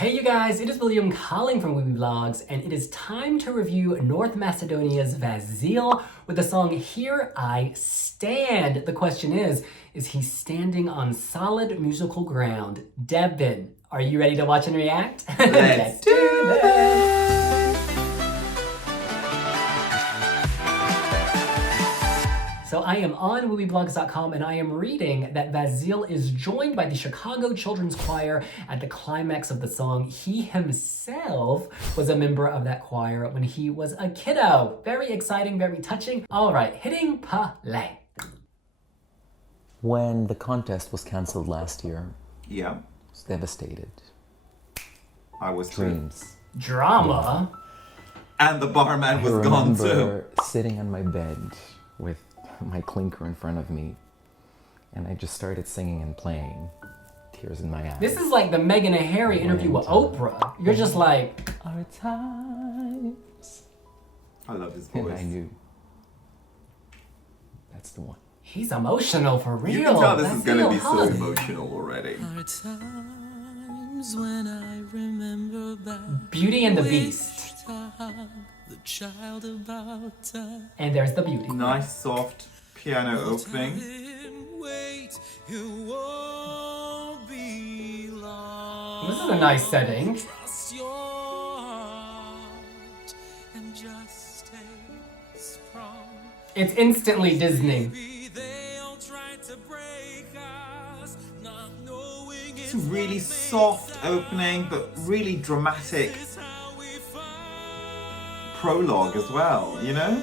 Hey you guys, it is William calling from Wiwibloggs, and it is time to review North Macedonia's Vasil with the song Here I Stand. The question is he standing on solid musical ground? Devin, are you ready to watch and react? Let's do this! So I am on Wiwibloggs.com and I am reading that Vasil is joined by the Chicago Children's Choir at the climax of the song. He himself was a member of that choir when he was a kiddo. Very exciting, very touching. All right, hitting play. When the contest was cancelled last year, Yeah, I was devastated. I was Dreams. Drama? And the barman was I gone remember too. sitting on my bed with my clinker in front of me, and I just started singing and playing, tears in my eyes. This is like the Meghan and Harry interview with Oprah. You're just like, Our times. I love his And voice. I knew that's the one. he's emotional for real. You can tell this is gonna be so Vasil, emotional already. Are times when I remember back. Beauty and the Beast. Wished I had the child about time. And there's the beauty. Nice soft piano opening. Wait, it won't be long. This is a nice setting. Trust your heart and just stay strong. It's instantly Disney. Maybe they'll try to break us, not knowing It's a really soft opening, but really dramatic it's how we find. prologue as well, you know?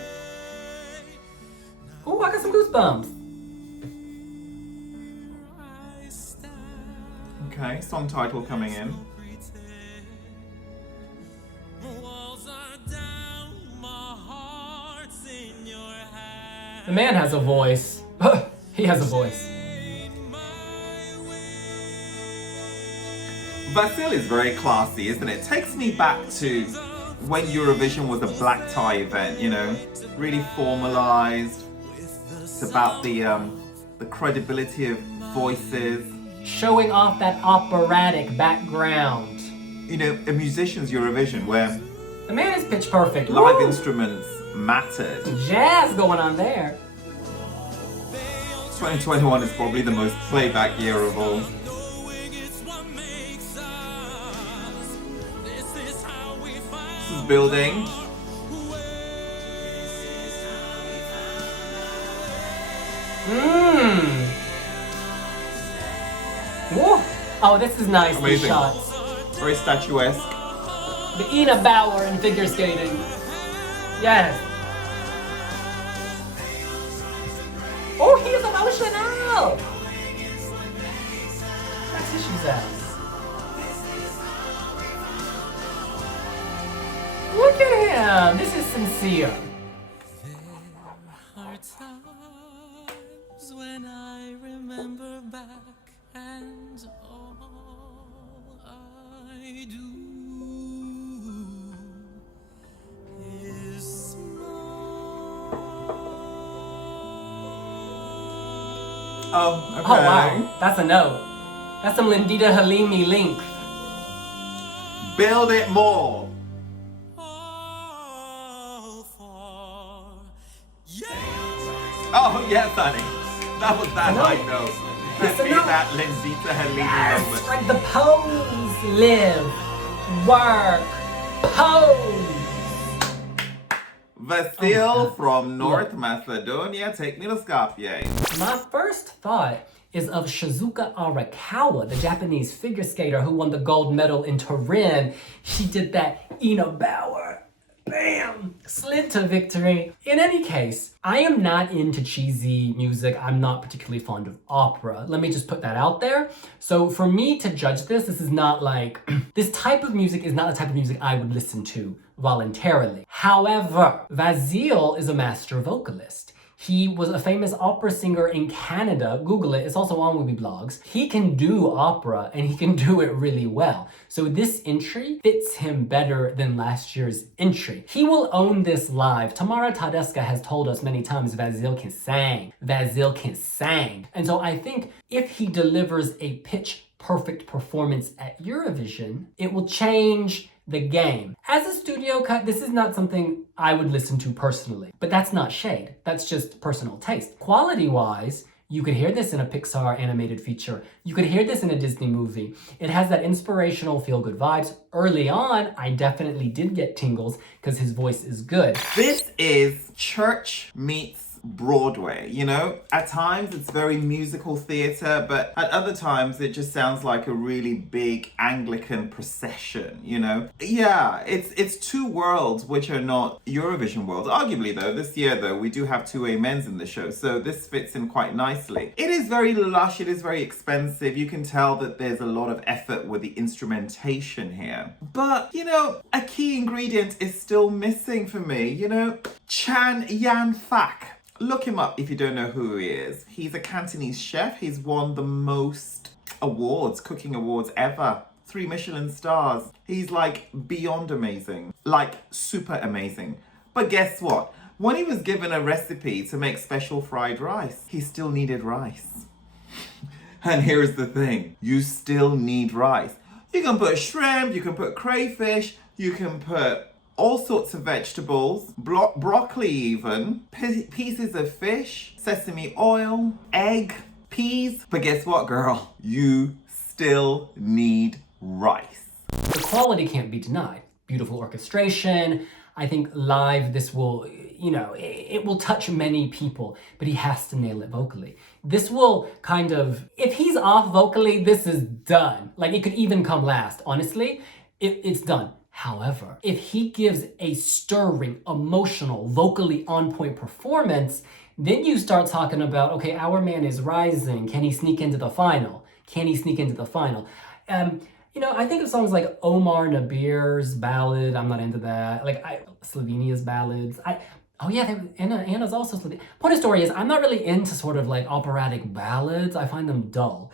Oh, I got some goosebumps. I stand. Okay, song title coming in. Walls are down, my heart's in your hand. The man has a voice. He has a voice. Vasil is very classy, isn't it? Takes me back to when Eurovision was a black tie event, you know? Really formalized. It's about the credibility of voices. Showing off that operatic background. You know, a musician's Eurovision where The man is pitch perfect. live Woo! instruments mattered. Jazz going on there. 2021 is probably the most playback year of all. This is building. Mmm. Woo. Oh, this is nice. These Amazing. shots. Very statuesque. The Ina Bauer in figure skating. Yes. Oh, he's emotional. Got tissues out. Look at him. This is sincere. There are times when I remember back and all I do is smile. Oh, okay. Oh wow, that's a note. That's some Lindita Halimi link. Build it more. All for yes. Oh, yes, honey. That was that know. high note. That's Give me a note. that Lindita Halimi Yes, moment. like the pose, live, work, pose. Vasil from North Macedonia, take me to Skopje. My first thought is of Shizuka Arakawa, the Japanese figure skater who won the gold medal in Turin. She did that Ina Bauer, bam, slid to victory. In any case, I am not into cheesy music. I'm not particularly fond of opera. Let me just put that out there. So for me to judge this is not like, this type of music is not the type of music I would listen to voluntarily. However, Vasil is a master vocalist. He was a famous opera singer in Canada. Google it, it's also on Wiwibloggs. He can do opera and he can do it really well. So this entry fits him better than last year's entry. He will own this live. Tamara Tedesca has told us many times Vasil can sing. Vasil can sing. And so I think if he delivers a pitch perfect performance at Eurovision, it will change the game. As a studio cut, this is not something I would listen to personally, but that's not shade. That's just personal taste. Quality-wise, you could hear this in a Pixar animated feature. You could hear this in a Disney movie. It has that inspirational feel-good vibes. Early on, I definitely did get tingles because his voice is good. This is church meets Broadway, you know? At times it's very musical theatre, but at other times it just sounds like a really big Anglican procession, you know? Yeah, it's two worlds which are not Eurovision worlds. Arguably though, this year though, we do have two amens in the show, so this fits in quite nicely. It is very lush, it is very expensive. You can tell that there's a lot of effort with the instrumentation here. But, you know, a key ingredient is still missing for me, you know? Chan Yan Phak. Look him up if you don't know who he is. He's a Cantonese chef. He's won the most awards, cooking awards ever. 3 Michelin stars. He's like beyond amazing. Like super amazing. But guess what? When he was given a recipe to make special fried rice, he still needed rice. And here's the thing. You still need rice. You can put shrimp, you can put crayfish, you can put all sorts of vegetables, broccoli even, pieces of fish, sesame oil, egg, peas. But guess what, girl? You still need rice. The quality can't be denied. Beautiful orchestration. I think live this will, you know, it will touch many people, but he has to nail it vocally. This will kind of, if he's off vocally, this is done. Like it could even come last. Honestly, it's done. However, if he gives a stirring, emotional, vocally on point performance, then you start talking about, okay, our man is rising. Can he sneak into the final? Can he sneak into the final? You know, I think of songs like Omar Nabir's ballad. I'm not into that. Like Slovenia's ballads. Oh yeah, Anna's also Slovenian. Point of story is, I'm not really into sort of like operatic ballads. I find them dull.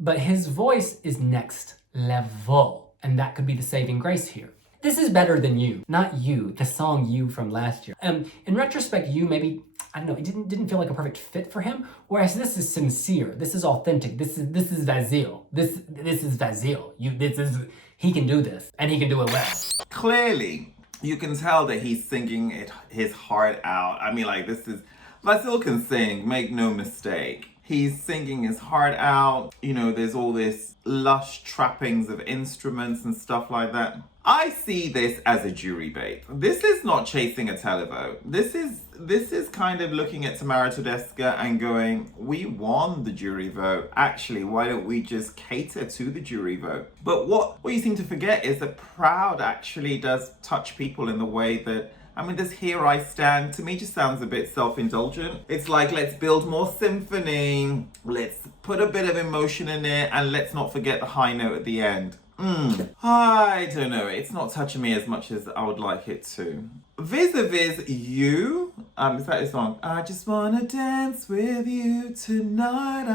But his voice is next level. And that could be the saving grace here. This is better than You, not You, the song You from last year. In retrospect, You maybe, I don't know, it didn't feel like a perfect fit for him. Whereas this is sincere, this is authentic, this is Vasil. This is Vasil. He can do this, and he can do it well. Clearly, you can tell that he's singing his heart out. I mean, like Vasil can sing, make no mistake. He's singing his heart out. You know, there's all this lush trappings of instruments and stuff like that. I see this as a jury bait. This is not chasing a televote. This is kind of looking at Tamara Tedesca and going, we won the jury vote. Actually, why don't we just cater to the jury vote? But what you seem to forget is that Proud actually does touch people in the way that, I mean, this Here I Stand, to me, just sounds a bit self-indulgent. It's like, let's build more symphony, let's put a bit of emotion in it, and let's not forget the high note at the end. I don't know, it's not touching me as much as I would like it to. Vis-a-vis You, is that his song? I just wanna dance with you tonight,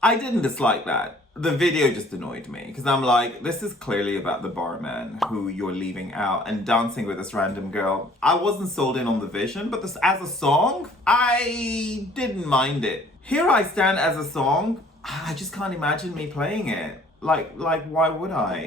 I didn't dislike that. The video just annoyed me because I'm like, this is clearly about the barman who you're leaving out and dancing with this random girl. I wasn't sold in on the vision, but this as a song, I didn't mind it. Here I Stand as a song, I just can't imagine me playing it. Like why would I?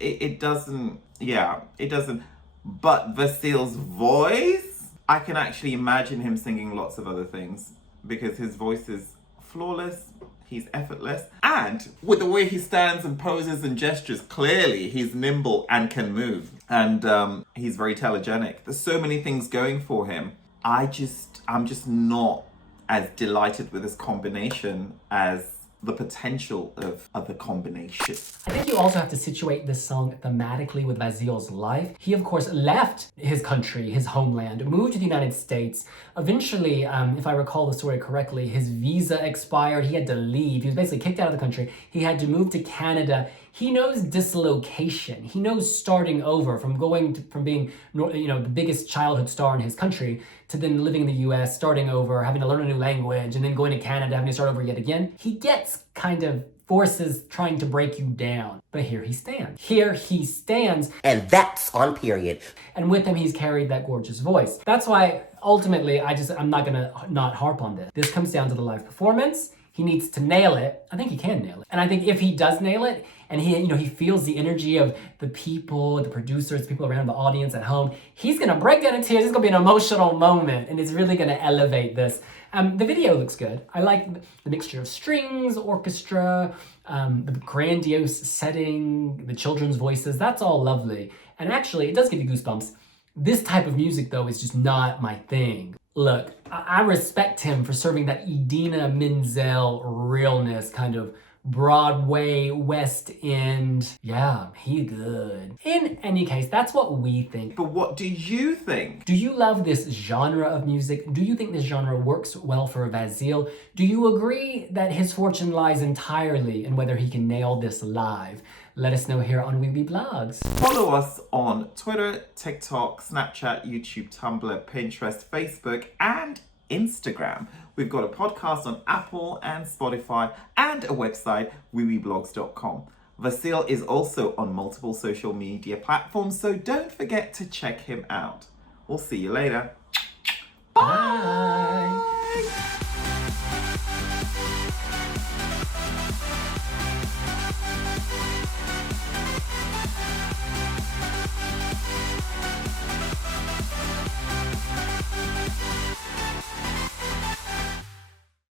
It doesn't, yeah, it doesn't. But Vasil's voice, I can actually imagine him singing lots of other things because his voice is flawless. He's effortless. And with the way he stands and poses and gestures, clearly he's nimble and can move. And he's very telegenic. There's so many things going for him. I'm just not as delighted with this combination as the potential of other combinations. I think you also have to situate this song thematically with Vasil's life. He, of course, left his country, his homeland, moved to the United States. Eventually, if I recall the story correctly, his visa expired. He had to leave. He was basically kicked out of the country. He had to move to Canada. He knows dislocation. He knows starting over, from being, the biggest childhood star in his country to then living in the US, starting over, having to learn a new language, and then going to Canada, having to start over yet again. He gets kind of forces trying to break you down. But here he stands. Here he stands. And that's on period. And with him, he's carried that gorgeous voice. That's why, ultimately, I'm not gonna not harp on this. This comes down to the live performance. He needs to nail it. I think he can nail it. And I think if he does nail it, and he feels the energy of the people, the producers, people around the audience at home, he's gonna break down in tears. It's gonna be an emotional moment, and it's really gonna elevate this. The video looks good. I like the mixture of strings, orchestra, the grandiose setting, the children's voices. That's all lovely. And actually, it does give you goosebumps. This type of music, though, is just not my thing. Look, I respect him for serving that Idina Menzel realness, kind of Broadway, West End. Yeah, he good. In any case, that's what we think. But what do you think? Do you love this genre of music? Do you think this genre works well for Vasil? Do you agree that his fortune lies entirely in whether he can nail this live? Let us know here on Wiwibloggs. Follow us on Twitter, TikTok, Snapchat, YouTube, Tumblr, Pinterest, Facebook, and Instagram. We've got a podcast on Apple and Spotify and a website, wiwibloggs.com. Vasil is also on multiple social media platforms, so don't forget to check him out. We'll see you later.